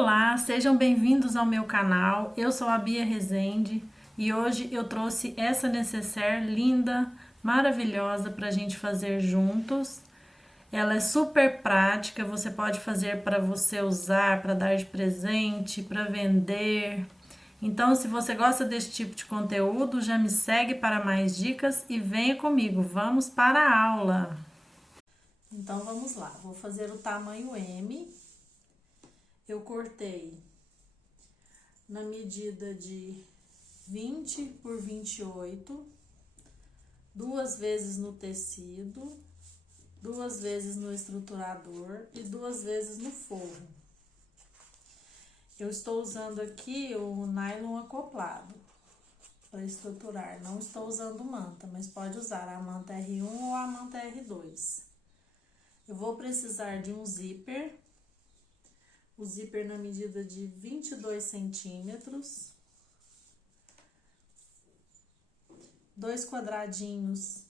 Olá, sejam bem-vindos ao meu canal. Eu sou a Bia Rezende e hoje eu trouxe essa necessaire linda, maravilhosa para a gente fazer juntos. Ela é super prática, você pode fazer para você usar, para dar de presente, para vender. Então, se você gosta desse tipo de conteúdo, já me segue para mais dicas e venha comigo. Vamos para a aula. Então, vamos lá. Vou fazer o tamanho M. Eu cortei na medida de 20 por 28, 2 vezes no tecido, 2 vezes no estruturador e 2 vezes no forro. Eu estou usando aqui o nylon acoplado para estruturar, não estou usando manta, mas pode usar a manta R1 ou a manta R2. Eu vou precisar de um zíper, o zíper na medida de 22 centímetros, 2 quadradinhos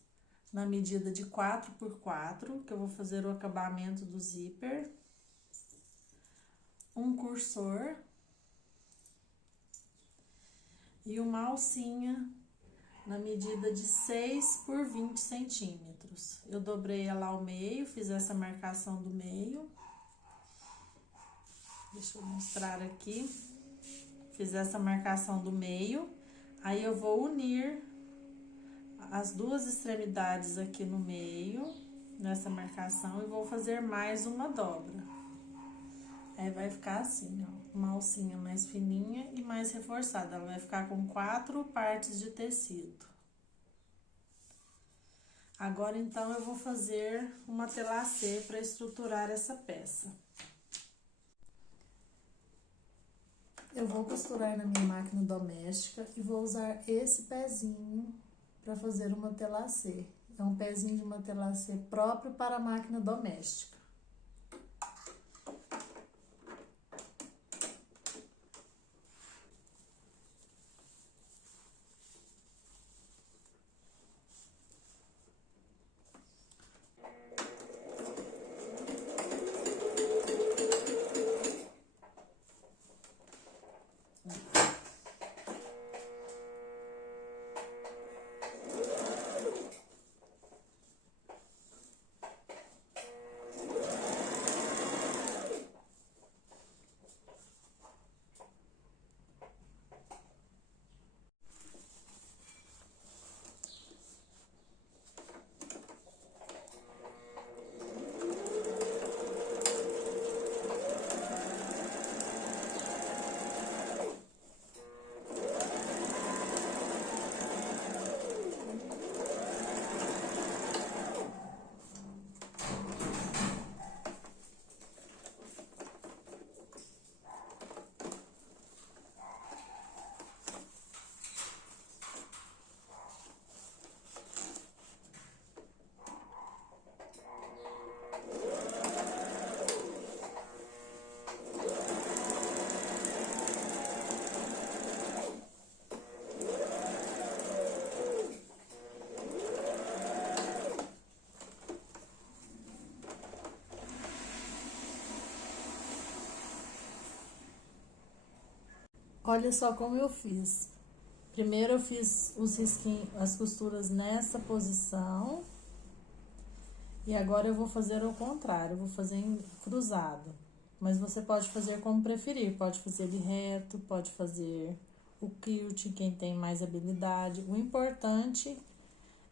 na medida de 4 por 4, que eu vou fazer o acabamento do zíper, um cursor e uma alcinha na medida de 6 por 20 centímetros. Eu dobrei ela ao meio, fiz essa marcação do meio. Deixa eu mostrar aqui. Fiz essa marcação do meio, aí eu vou unir as duas extremidades aqui no meio, nessa marcação, e vou fazer mais uma dobra. Aí vai ficar assim, ó, uma alcinha mais fininha e mais reforçada. Ela vai ficar com 4 partes de tecido. Agora, então, eu vou fazer uma telacê para estruturar essa peça. Eu vou costurar na minha máquina doméstica e vou usar esse pezinho para fazer uma telacê. É um pezinho de uma telacê próprio para a máquina doméstica. Olha só como eu fiz. Primeiro eu fiz os risquinhos, as costuras nessa posição. E agora eu vou fazer ao contrário, eu vou fazer em cruzado. Mas você pode fazer como preferir, pode fazer ele reto, pode fazer o quilt, quem tem mais habilidade. O importante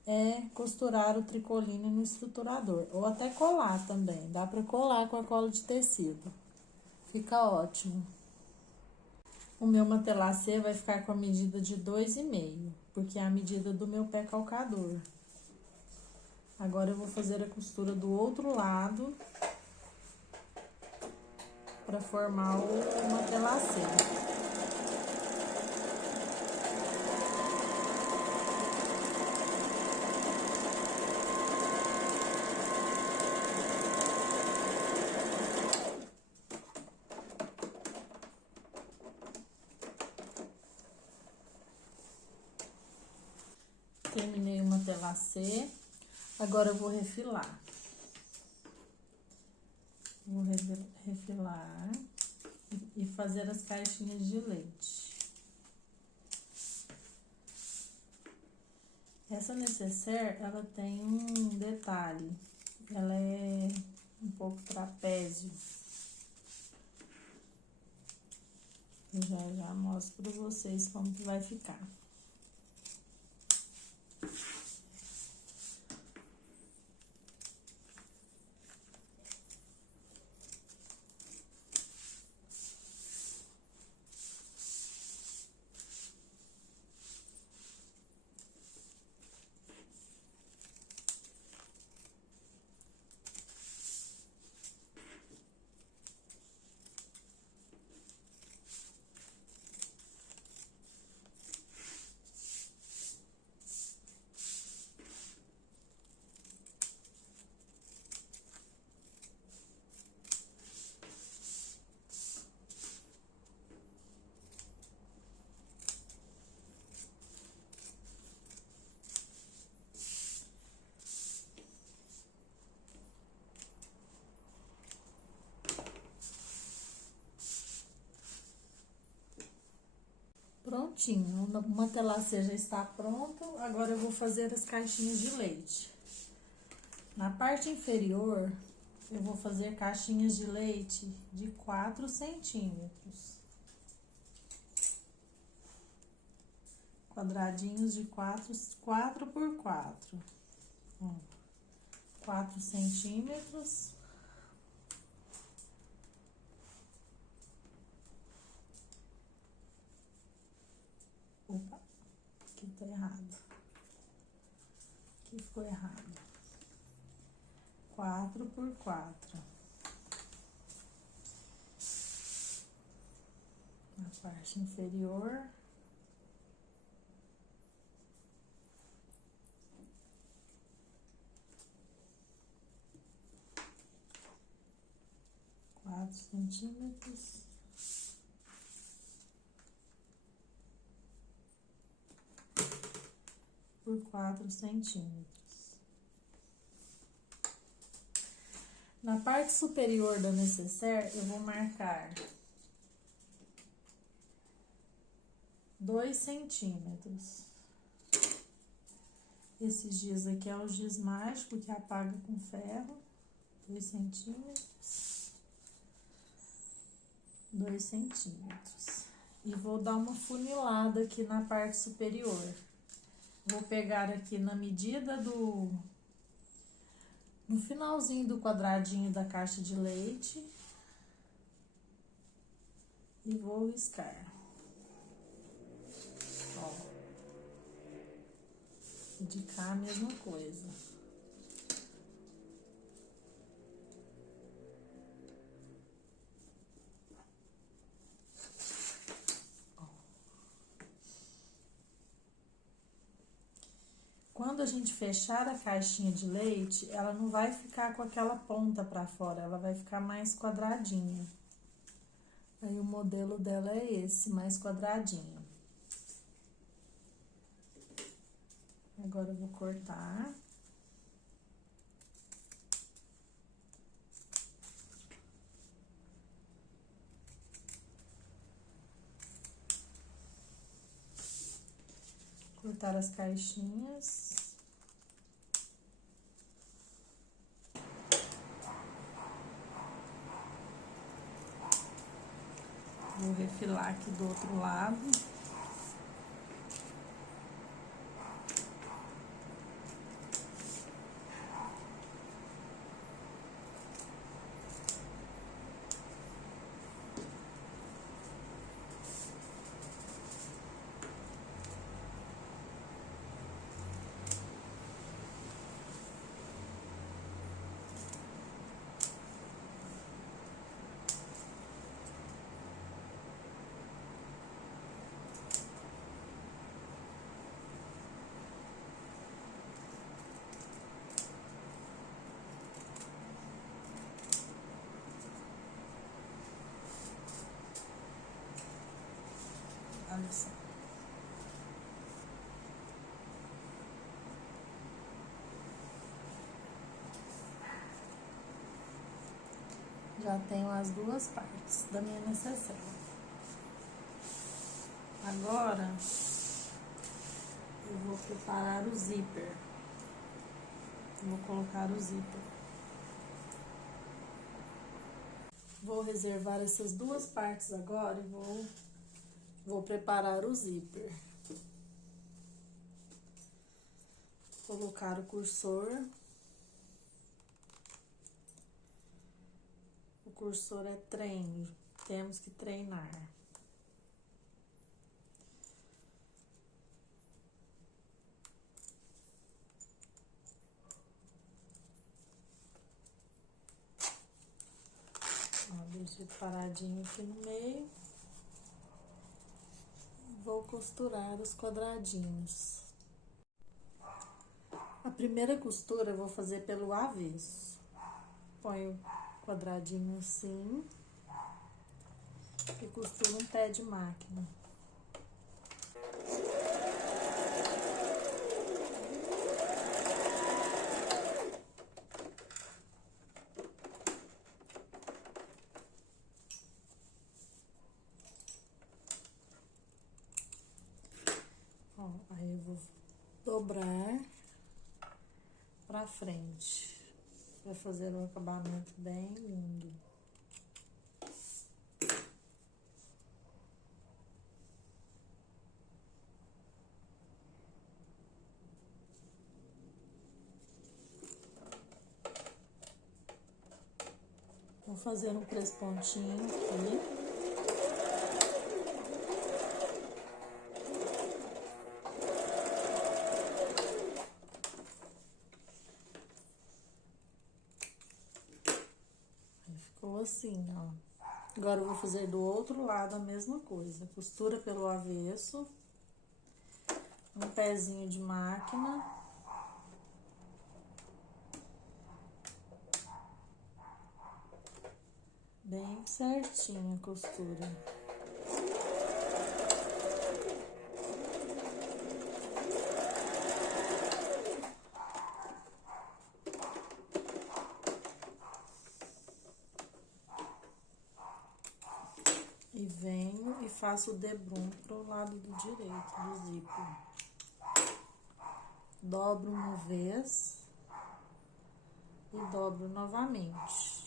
é costurar o tricoline no estruturador, ou até colar também, dá pra colar com a cola de tecido. Fica ótimo. O meu matelacê vai ficar com a medida de 2,5, porque é a medida do meu pé calcador. Agora, eu vou fazer a costura do outro lado para formar o matelacê. Terminei o matelacê, agora eu vou refilar. Vou refilar e fazer as caixinhas de leite. Essa necessaire, ela tem um detalhe, ela é um pouco trapézio. Eu já mostro pra vocês como que vai ficar. Prontinho, o matelacê já está pronto, agora eu vou fazer as caixinhas de leite. Na parte inferior, eu vou fazer caixinhas de leite de 4 centímetros. Quadradinhos de 4 por 4. 4 centímetros. Opa, aqui tá errado. Aqui ficou errado. 4 por 4. Na parte inferior. Quatro centímetros. Por 4 centímetros. Na parte superior da necessaire, eu vou marcar 2 centímetros. Esse giz aqui é o giz mágico que apaga com ferro. 2 centímetros. 2 centímetros. E vou dar uma funilada aqui na parte superior. Vou pegar aqui na medida no finalzinho do quadradinho da caixa de leite e vou riscar. Ó. E de cá a mesma coisa. Quando a gente fechar a caixinha de leite, ela não vai ficar com aquela ponta pra fora, ela vai ficar mais quadradinha. Aí o modelo dela é esse, mais quadradinho. Agora eu vou cortar. Cortar as caixinhas. Vou refilar aqui do outro lado. Olha só. Já tenho as duas partes da minha necessaire. Agora, eu vou preparar o zíper. Vou colocar o zíper. Vou reservar essas duas partes agora e vou preparar o zíper. Colocar o cursor. O cursor é treino, temos que treinar. Ó, deixei paradinho aqui no meio. Vou costurar os quadradinhos. A primeira costura eu vou fazer pelo avesso. Ponho o quadradinho assim e costuro um pé de máquina. Ó, aí eu vou dobrar pra frente, pra fazer um acabamento bem lindo. Vou fazer um 3 pontinhos aqui. Ficou assim, ó. Agora eu vou fazer do outro lado a mesma coisa. Costura pelo avesso. Um pezinho de máquina. Bem certinho a costura. E venho e faço o debrum pro lado do direito do zíper. Dobro uma vez e dobro novamente.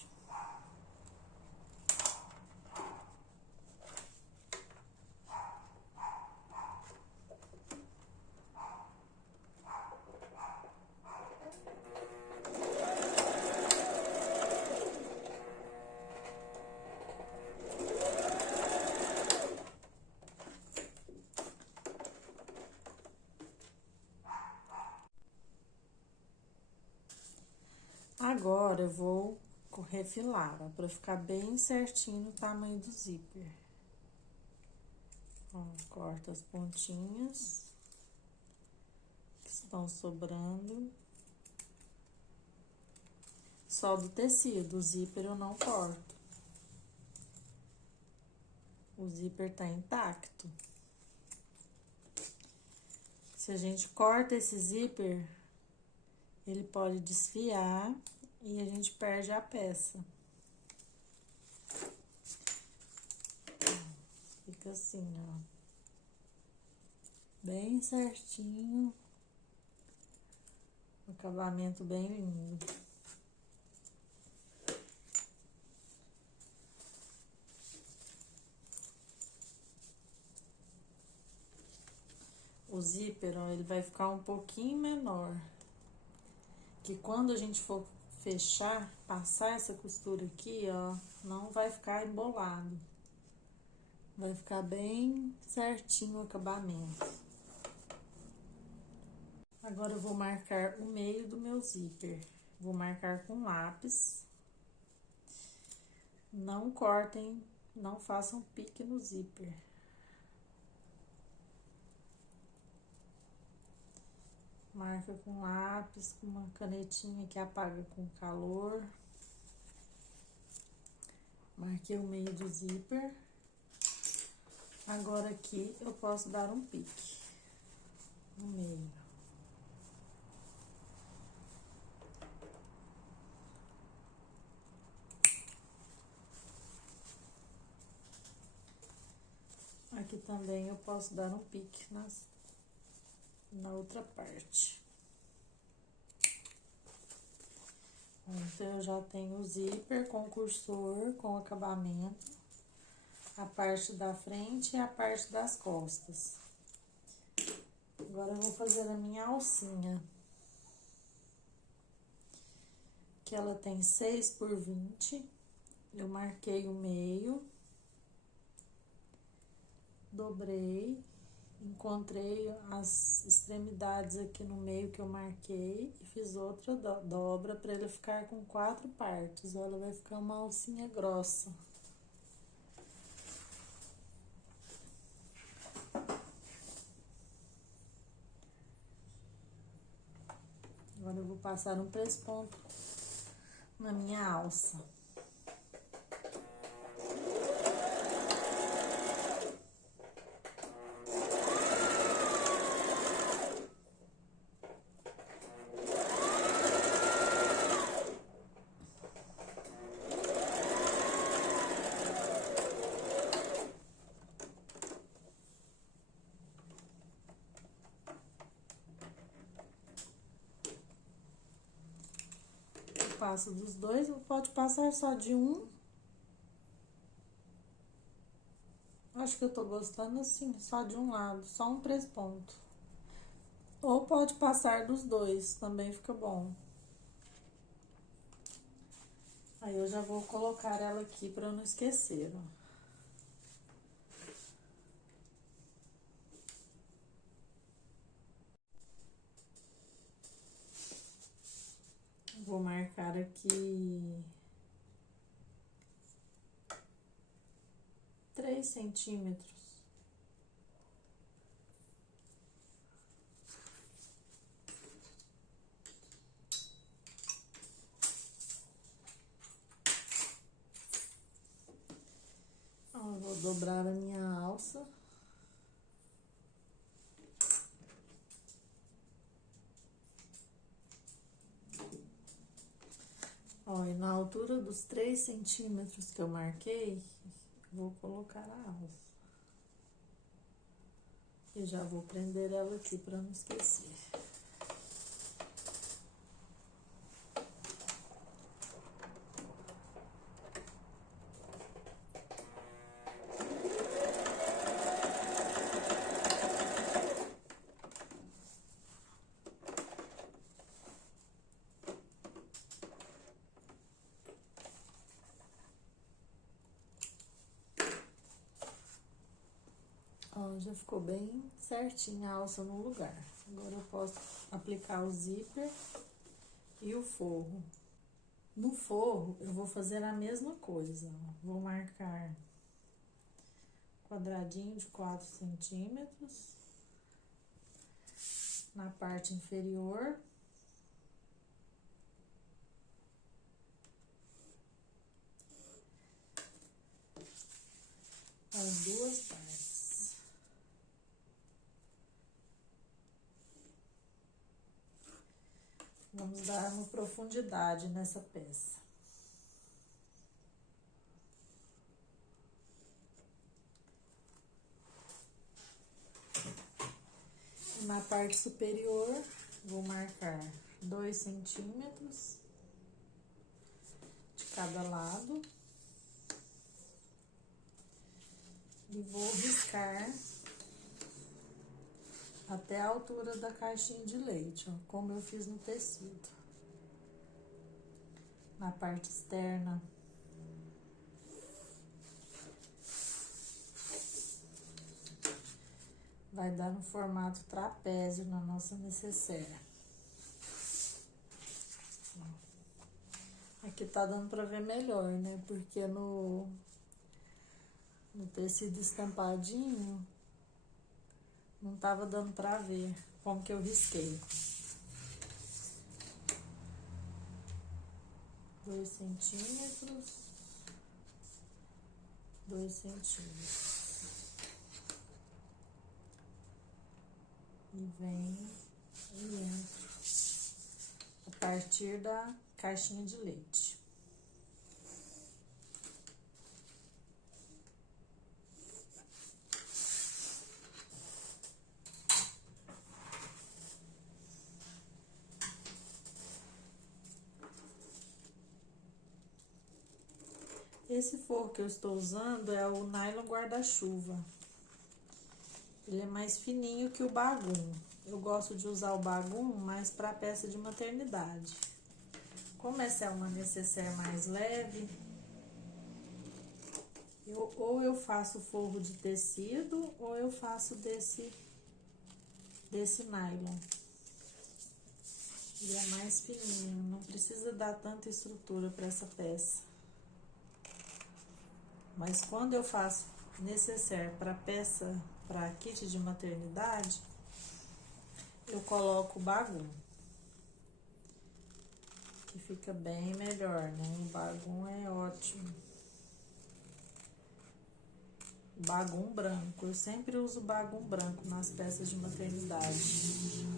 Agora, eu vou refilar, ó, pra ficar bem certinho o tamanho do zíper. Ó, corta as pontinhas que estão sobrando. Só do tecido, o zíper eu não corto. O zíper tá intacto. Se a gente corta esse zíper, ele pode desfiar e a gente perde a peça. Fica assim, ó. Bem certinho. Acabamento bem lindo. O zíper, ó, ele vai ficar um pouquinho menor. Que quando a gente for fechar, passar essa costura aqui, ó, não vai ficar embolado. Vai ficar bem certinho o acabamento. Agora eu vou marcar o meio do meu zíper. Vou marcar com lápis. Não cortem, não façam pique no zíper. Marca com lápis, com uma canetinha que apaga com calor. Marquei o meio do zíper. Agora aqui eu posso dar um pique no meio. Aqui também eu posso dar um pique na outra parte. Então, eu já tenho o zíper com cursor, com acabamento, a parte da frente e a parte das costas. Agora, eu vou fazer a minha alcinha, que ela tem 6 por 20. Eu marquei o meio, dobrei, encontrei as extremidades aqui no meio que eu marquei e fiz outra dobra para ele ficar com 4 partes. Olha, vai ficar uma alcinha grossa. Agora eu vou passar um pesponto na minha alça. Passo dos dois, pode passar só de um. Acho que eu tô gostando assim, só de um lado, só um pesponto. Ou pode passar dos dois, também fica bom. Aí eu já vou colocar ela aqui pra eu não esquecer, ó. Vou marcar aqui 3 centímetros. Ó, eu vou dobrar a minha alça. Ó, e na altura dos 3 centímetros que eu marquei, vou colocar a alça. E já vou prender ela aqui pra não esquecer. Ó, já ficou bem certinha a alça no lugar. Agora eu posso aplicar o zíper e o forro. No forro, eu vou fazer a mesma coisa, ó. Vou marcar quadradinho de 4 centímetros na parte inferior. As duas partes. Vamos dar uma profundidade nessa peça. E na parte superior, vou marcar 2 centímetros de cada lado. E vou riscar até a altura da caixinha de leite, ó, como eu fiz no tecido. Na parte externa, vai dar no formato trapézio na nossa necessaire. Aqui tá dando pra ver melhor, né? Porque no tecido estampadinho, não tava dando pra ver como que eu risquei. 2 centímetros, 2 centímetros. E vem e entro a partir da caixinha de leite. Esse forro que eu estou usando é o nylon guarda-chuva. Ele é mais fininho que o bagum. Eu gosto de usar o bagum mais para peça de maternidade. Como essa é uma necessaire mais leve, ou eu faço forro de tecido ou eu faço desse nylon. Ele é mais fininho, não precisa dar tanta estrutura para essa peça. Mas quando eu faço necessaire para peça, para kit de maternidade, eu coloco o bagum, que fica bem melhor, né? O bagum é ótimo. Bagum branco, eu sempre uso bagum branco nas peças de maternidade.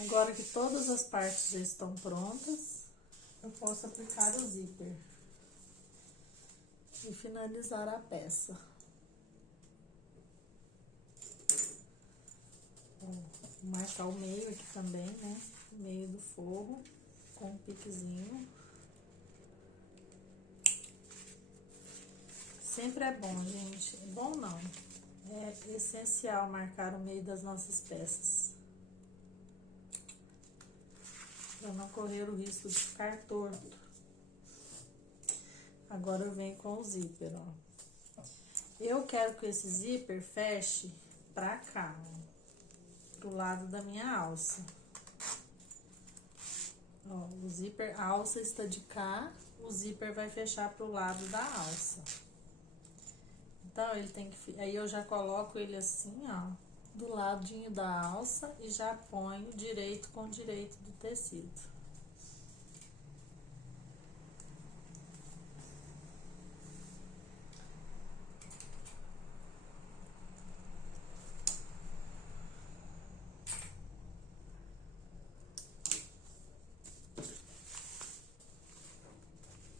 Agora que todas as partes já estão prontas, eu posso aplicar o zíper e finalizar a peça. Vou marcar o meio aqui também, né? O meio do forro com um piquezinho. Sempre é bom, gente. Bom não. É essencial marcar o meio das nossas peças, para não correr o risco de ficar torto. Agora eu venho com o zíper, ó. Eu quero que esse zíper feche pra cá, ó, pro lado da minha alça. Ó, o zíper, a alça está de cá, o zíper vai fechar pro lado da alça. Então, ele tem que... Aí, eu já coloco ele assim, ó, do ladinho da alça e já ponho direito com direito do tecido.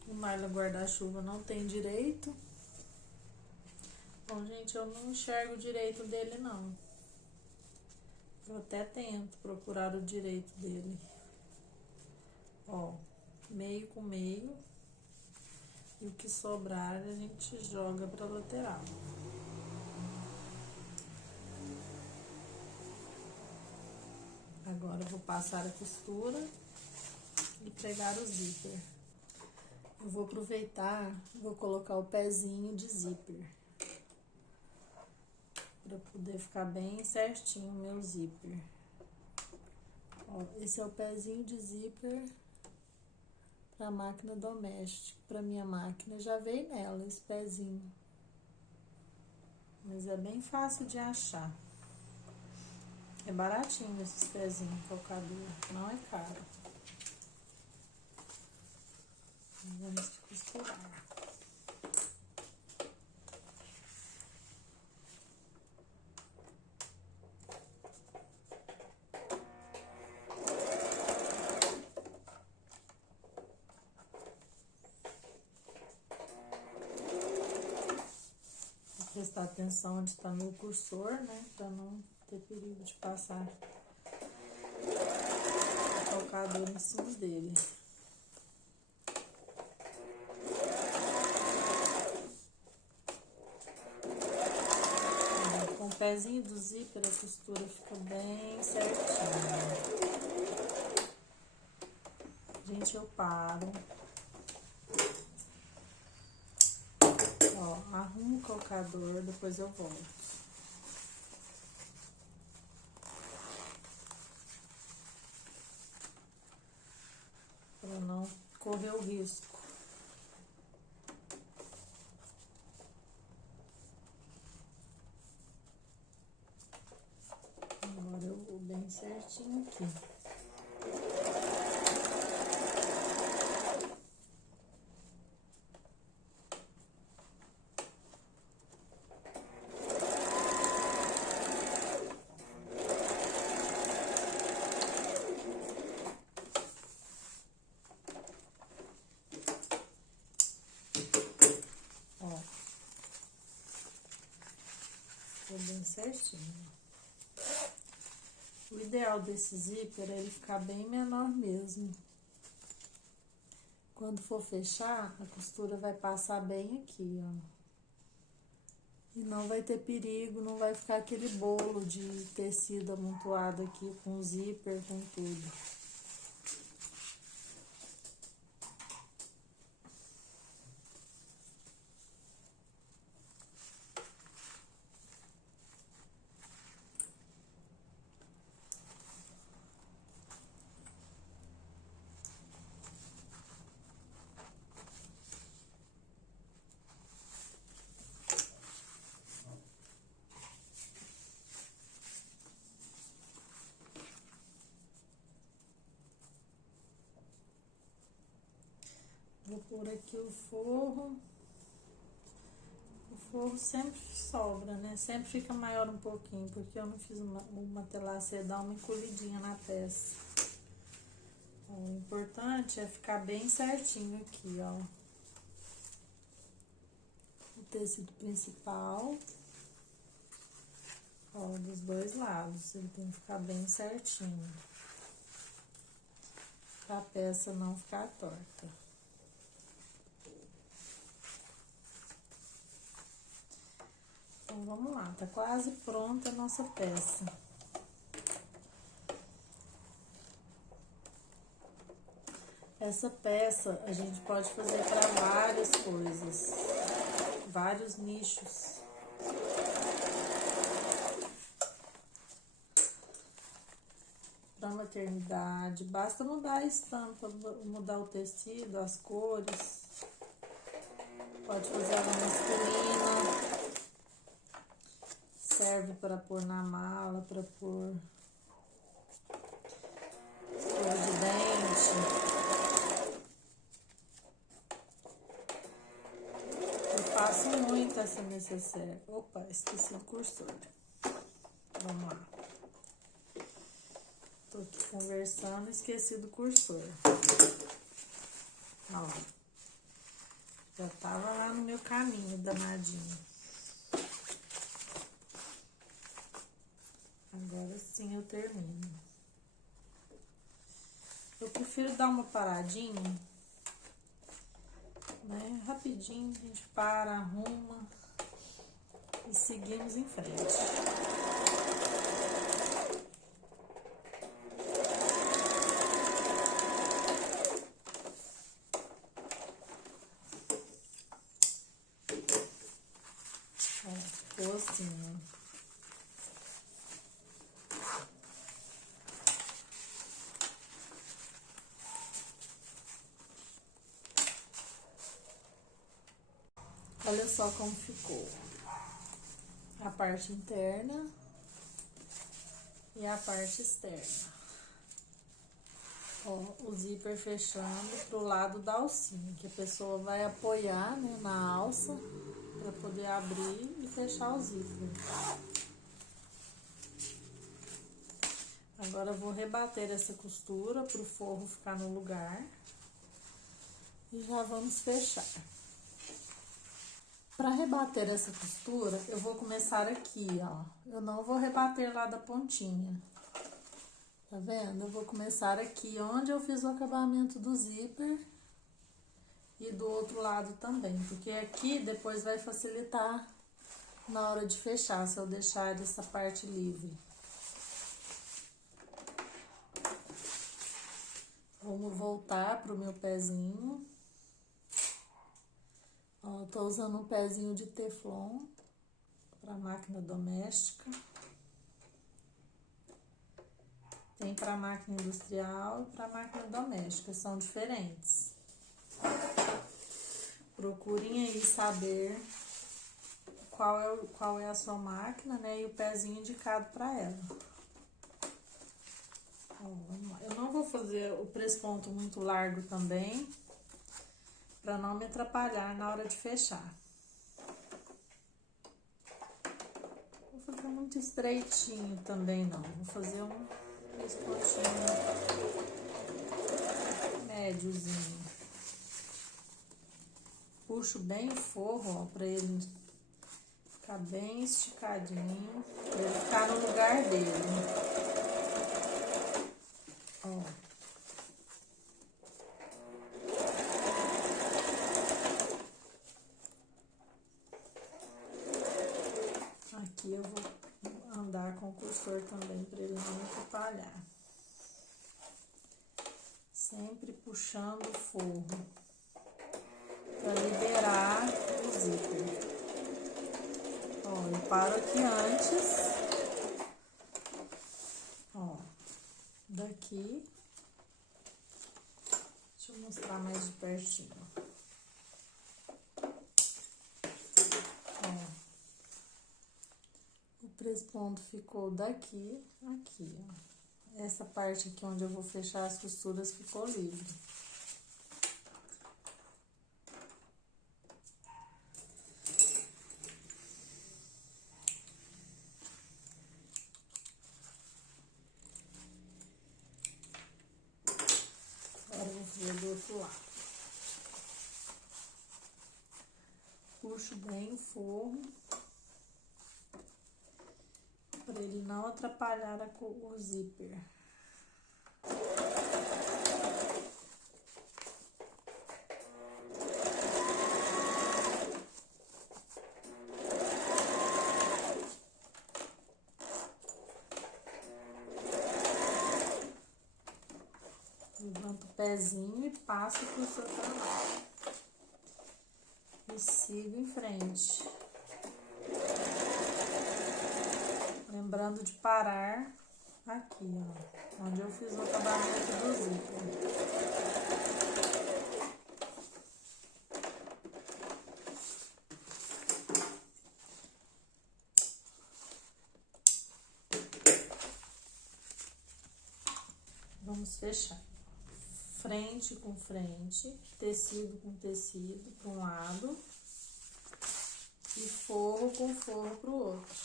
O nylon guarda-chuva não tem direito. Bom, gente, eu não enxergo o direito dele, não. Eu até tento procurar o direito dele. Ó, meio com meio. E o que sobrar, a gente joga pra lateral. Agora, eu vou passar a costura e pregar o zíper. Eu vou aproveitar, vou colocar o pezinho de zíper, para poder ficar bem certinho o meu zíper. Ó, esse é o pezinho de zíper para máquina doméstica. Para minha máquina já veio nela esse pezinho, mas é bem fácil de achar. É baratinho esses pezinhos calcador, não é caro. Vamos costurar. Prestar atenção onde está meu cursor, né? Para não ter perigo de passar o calcador em cima dele. Com o pezinho do zíper, a costura fica bem certinha. Gente, eu paro. Ó, arrumo o calcador, depois eu volto. correr o risco. Agora eu vou bem certinho aqui. Bem certinho. O ideal desse zíper é ele ficar bem menor mesmo. Quando for fechar, a costura vai passar bem aqui, ó. E não vai ter perigo, não vai ficar aquele bolo de tecido amontoado aqui com o zíper, com tudo. Vou pôr aqui o forro. O forro sempre sobra, né? Sempre fica maior um pouquinho, porque eu não fiz uma telacê, dar uma encolhidinha na peça. O importante é ficar bem certinho aqui, ó. O tecido principal, ó, dos dois lados, ele tem que ficar bem certinho, pra peça não ficar torta. Então, vamos lá, tá quase pronta a nossa peça. Essa peça a gente pode fazer para várias coisas, vários nichos. Para maternidade, basta mudar a estampa, mudar o tecido, as cores. Pode fazer ela masculina. Serve para pôr na mala, para pôr escova de dente. Eu faço muito essa necessaire. Opa, esqueci o cursor. Vamos lá. Tô aqui conversando, esqueci do cursor. Ó, já tava lá no meu caminho, danadinho. Agora sim eu termino. Eu prefiro dar uma paradinha, né? Rapidinho, a gente para, arruma e seguimos em frente. Ó, ficou assim, ó. Olha só como ficou a parte interna e a parte externa. Ó, o zíper fechando pro lado da alcinha, que a pessoa vai apoiar, né, na alça para poder abrir e fechar o zíper. Agora eu vou rebater essa costura pro forro ficar no lugar e já vamos fechar. Para rebater essa costura, eu vou começar aqui, ó. Eu não vou rebater lá da pontinha. Tá vendo? Eu vou começar aqui onde eu fiz o acabamento do zíper e do outro lado também, porque aqui depois vai facilitar na hora de fechar, se eu deixar essa parte livre. Vamos voltar pro meu pezinho. Ó, tô usando um pezinho de teflon para máquina doméstica. Tem para máquina industrial e para máquina doméstica, são diferentes. Procurem aí saber qual é a sua máquina, né? E o pezinho indicado para ela. Ó, vamos lá. Eu não vou fazer o presponto muito largo também, para não me atrapalhar na hora de fechar. Vou fazer muito estreitinho também não. Vou fazer um prespontinho médiozinho. Puxo bem o forro, ó, pra ele ficar bem esticadinho, pra ele ficar no lugar dele. Ó. Aqui eu vou andar com o cursor também pra ele não me atrapalhar. Sempre puxando o forro para liberar o zíper. Ó, eu paro aqui antes. Ó, daqui. Deixa eu mostrar mais de pertinho. Ó, o presponto ficou daqui, aqui, ó. Essa parte aqui onde eu vou fechar as costuras ficou livre. Agora eu vou fazer do outro lado. Puxo bem o forro, para ele não atrapalhar o zíper. Levanto o pezinho e passo pro seu trabalho. E sigo em frente. Lembrando de parar aqui, ó, onde eu fiz o acabamento do zíper. Vamos fechar. Frente com frente, tecido com tecido para um lado e forro com forro para o outro.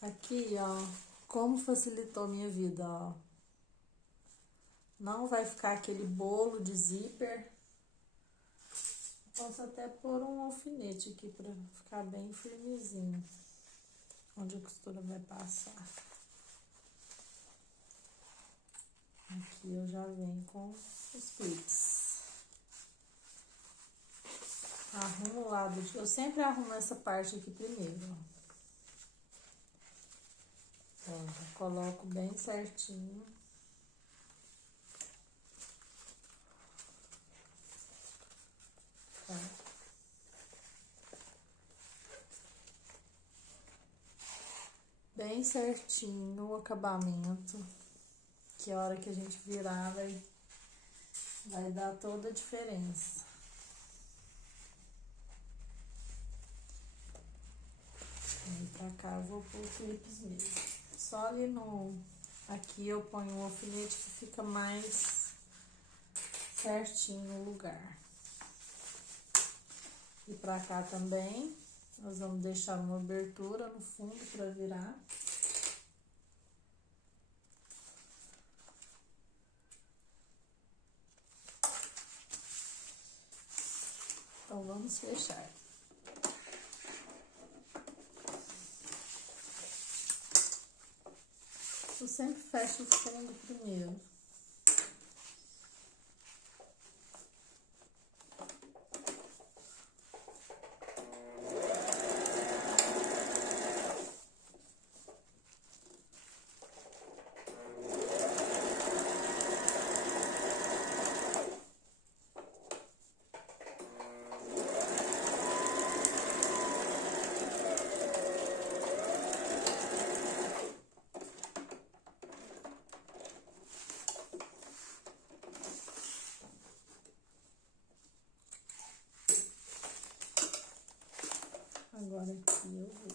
Aqui, ó, como facilitou minha vida, ó. Não vai ficar aquele bolo de zíper. Posso até pôr um alfinete aqui para ficar bem firmezinho, onde a costura vai passar. Aqui eu já venho com os clips. Arrumo o lado de... Eu sempre arrumo essa parte aqui primeiro, ó. Ó, já coloco bem certinho. Tá. Bem certinho o acabamento. Que a hora que a gente virar vai dar toda a diferença. Aí pra cá eu vou pôr clipes mesmo. Só ali no... Aqui eu ponho um alfinete que fica mais certinho no lugar. E pra cá também, nós vamos deixar uma abertura no fundo pra virar. Então, vamos fechar. Eu sempre fecho o fundo primeiro. Agora aqui eu vou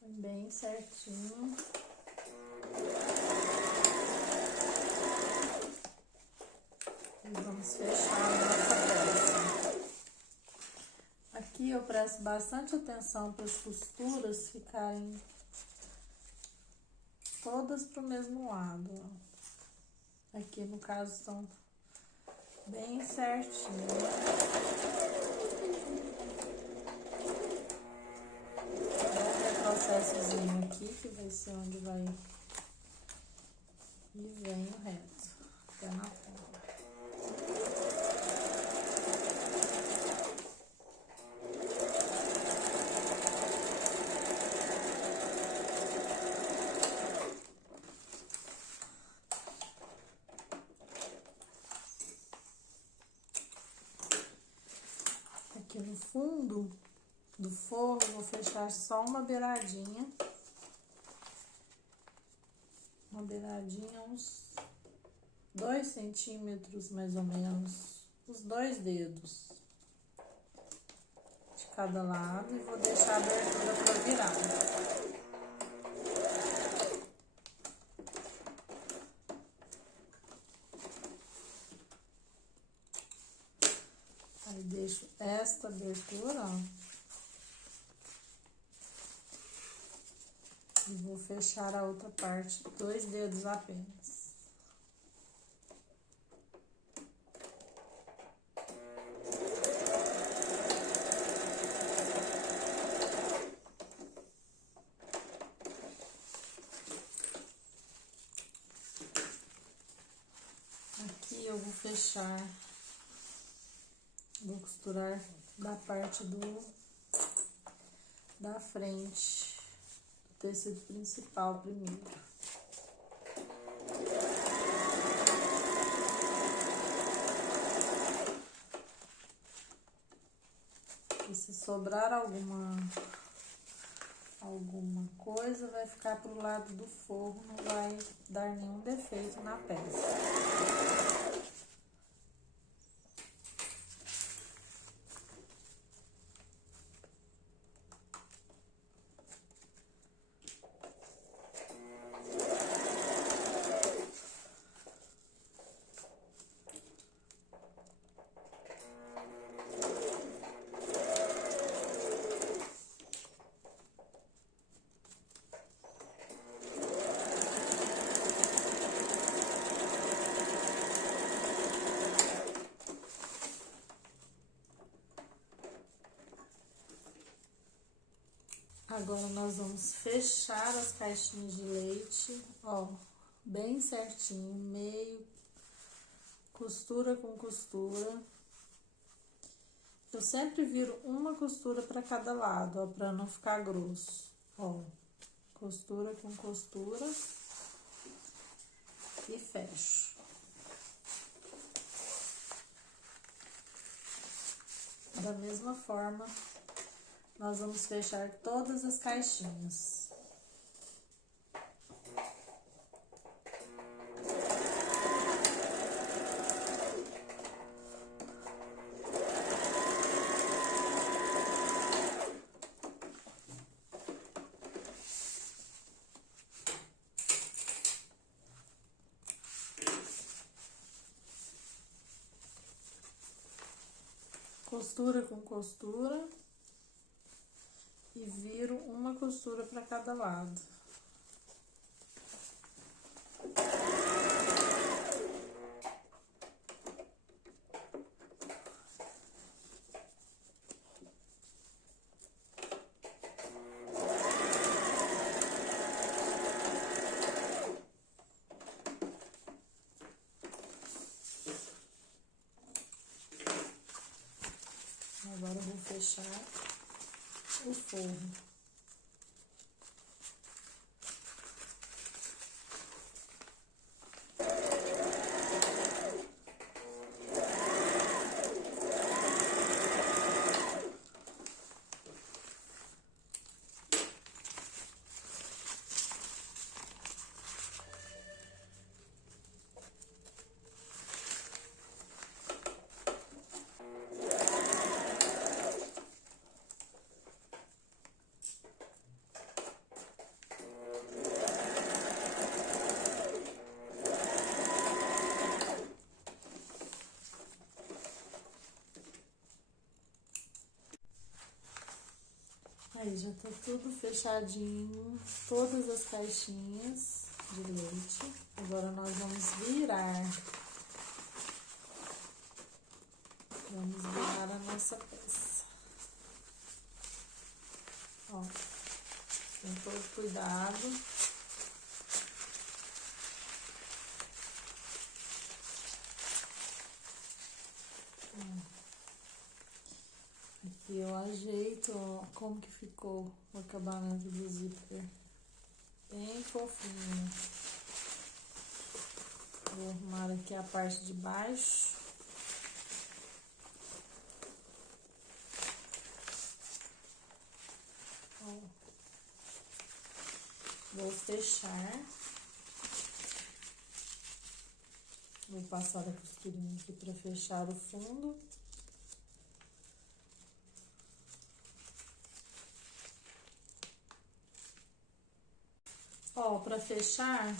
põe bem certinho. E vamos fechar a nossa peça. Aqui eu presto bastante atenção para as costuras ficarem todas pro mesmo lado, ó. Aqui no caso estão bem certinho. Vou processozinho aqui, que vai ser onde vai e vem o reto, até na ponta. Aqui no fundo do forro, vou fechar só uma beiradinha. Uma beiradinha, uns 2 centímetros, mais ou menos, os 2 dedos de cada lado, e vou deixar a abertura para virar. Aí, deixo esta abertura, ó. E vou fechar a outra parte, 2 dedos apenas. Aqui eu vou fechar, vou costurar da parte da frente. Tecido principal primeiro. E se sobrar alguma coisa, vai ficar pro lado do forro, não vai dar nenhum defeito na peça. Agora, nós vamos fechar as caixinhas de leite, ó, bem certinho, meio, costura com costura. Eu sempre viro uma costura para cada lado, ó, para não ficar grosso, ó, costura com costura e fecho. Da mesma forma, nós vamos fechar todas as caixinhas. Costura com costura. E viro uma costura para cada lado. Agora eu vou fechar o forro. Aí já tá tudo fechadinho, todas as caixinhas de leite. Agora nós vamos virar. Vamos virar a nossa peça. Ó, com todo cuidado. Aqui eu ajeito, ó, como que ficou o acabamento do zíper. Bem fofinho. Vou arrumar aqui a parte de baixo. Ó. Vou fechar. Vou passar a costurinha aqui para fechar o fundo. Ó, para fechar,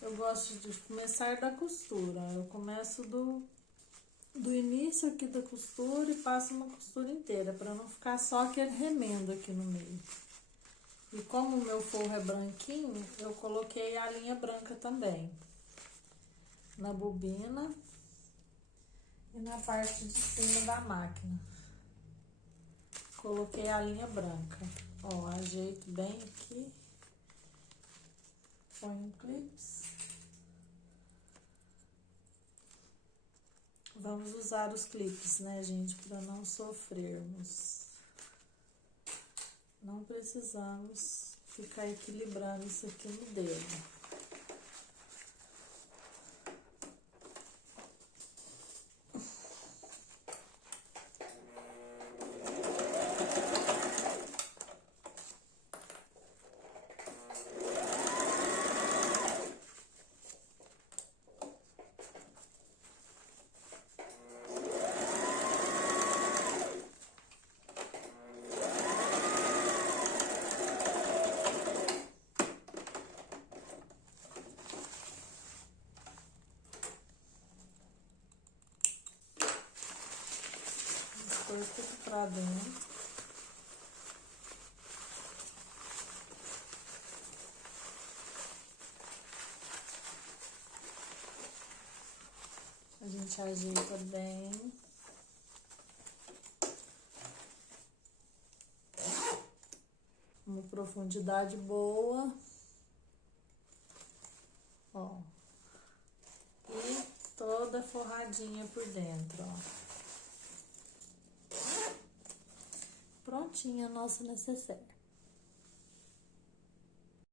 eu gosto de começar da costura. Eu começo do início aqui da costura e passo uma costura inteira, para não ficar só aquele remendo aqui no meio. E como o meu forro é branquinho, eu coloquei a linha branca também. Na bobina e na parte de cima da máquina. Coloquei a linha branca. Ó, ajeito bem aqui. Põe clips. Vamos usar os clips, né, gente, para não sofrermos. Não precisamos ficar equilibrando isso aqui no dedo. Tudo pra dentro. A gente ajeita bem. Uma profundidade boa. Ó. E toda forradinha por dentro, ó. Prontinha a nossa necessaire.